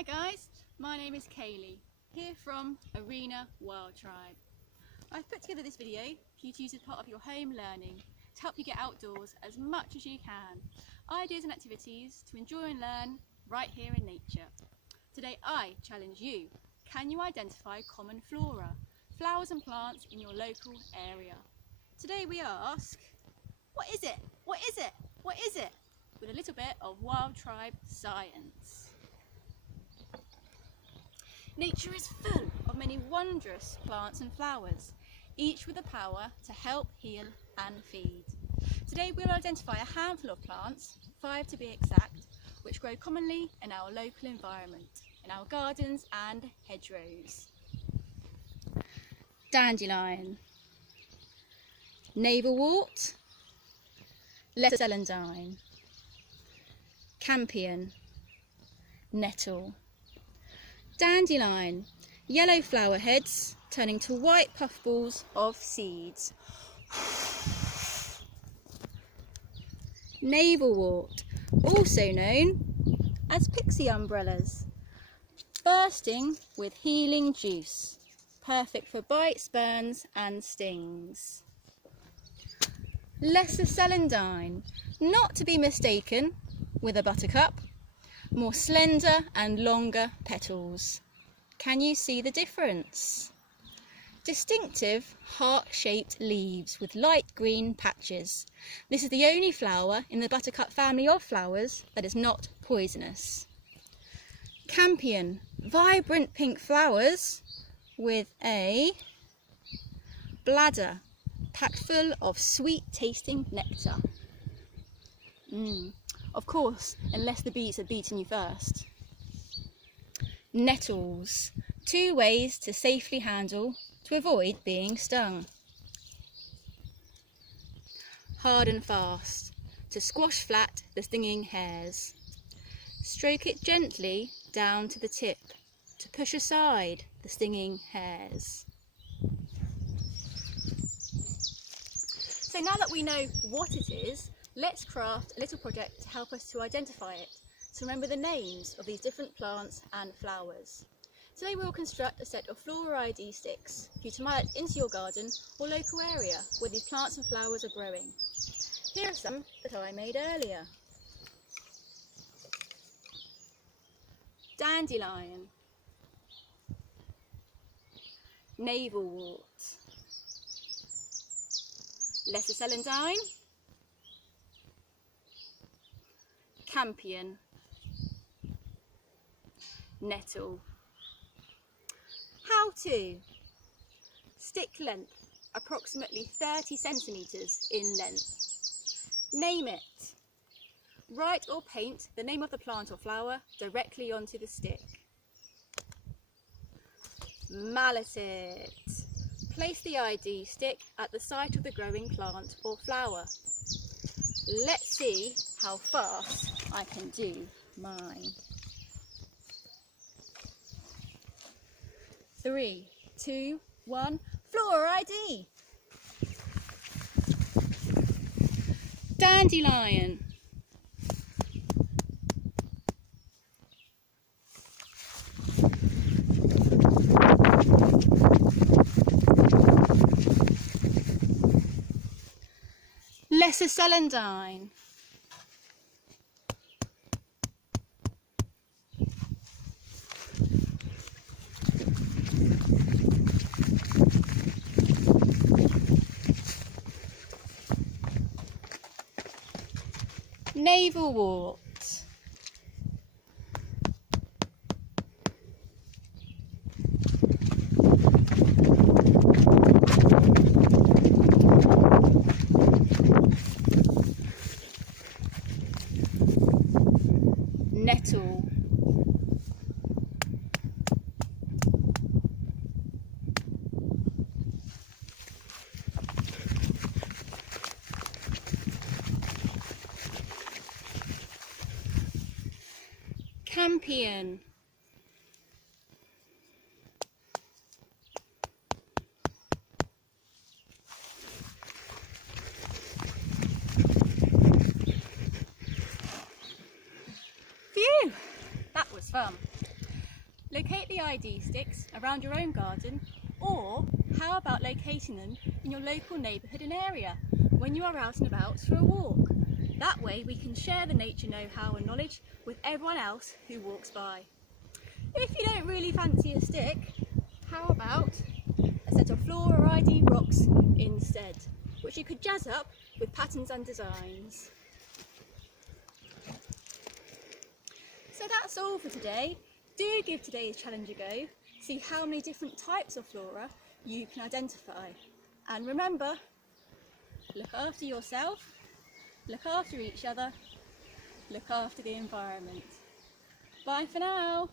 Hi guys, my name is Kaylee, here from Arena Wild Tribe. I've put together this video for you to use as part of your home learning to help you get outdoors as much as you can. Ideas and activities to enjoy and learn right here in nature. Today I challenge you. Can you identify common flora, flowers and plants in your local area? Today we ask, what is it? What is it? What is it? With a little bit of Wild Tribe science. Nature is full of many wondrous plants and flowers, each with the power to help heal and feed. Today we'll identify a handful of plants, 5 to be exact, which grow commonly in our local environment, in our gardens and hedgerows. Dandelion, navelwort, celandine, campion, nettle. Dandelion, yellow flower heads turning to white puffballs of seeds. Navelwort, also known as pixie umbrellas, bursting with healing juice, perfect for bites, burns and stings. Lesser celandine, not to be mistaken with a buttercup, more slender and longer petals. Can you see the difference? Distinctive heart-shaped leaves with light green patches. This is the only flower in the buttercup family of flowers that is not poisonous. Campion, vibrant pink flowers with a bladder packed full of sweet tasting nectar. Of course, unless the bees had beaten you first. Nettles, 2 ways to safely handle to avoid being stung. Hard and fast, to squash flat the stinging hairs. Stroke it gently down to the tip to push aside the stinging hairs. So now that we know what it is, let's craft a little project to help us to identify it, to remember the names of these different plants and flowers. Today we will construct a set of Flora ID sticks for you to mount into your garden or local area where these plants and flowers are growing. Here are some that I made earlier. Dandelion, navelwort, lesser celandine, campion, nettle. How to: stick length approximately 30 centimetres in length. Name it. Write or paint the name of the plant or flower directly onto the stick. Mallet it. Place the ID stick at the site of the growing plant or flower. Let's see how fast I can do mine. 3, 2, 1, Flora ID. Dandelion, lesser celandine, navelwort, nettle, campion, Phew, that was fun. Locate the ID sticks around your own garden, or how about locating them in your local neighbourhood and area when you are out and about for a walk? That way we can share the nature know-how and knowledge with everyone else who walks by. If you don't really fancy a stick, how about a set of Flora ID rocks instead, which you could jazz up with patterns and designs. So that's all for today. Do give today's challenge a go, see how many different types of flora you can identify. And remember, look after yourself, look after each other, look after the environment. Bye for now.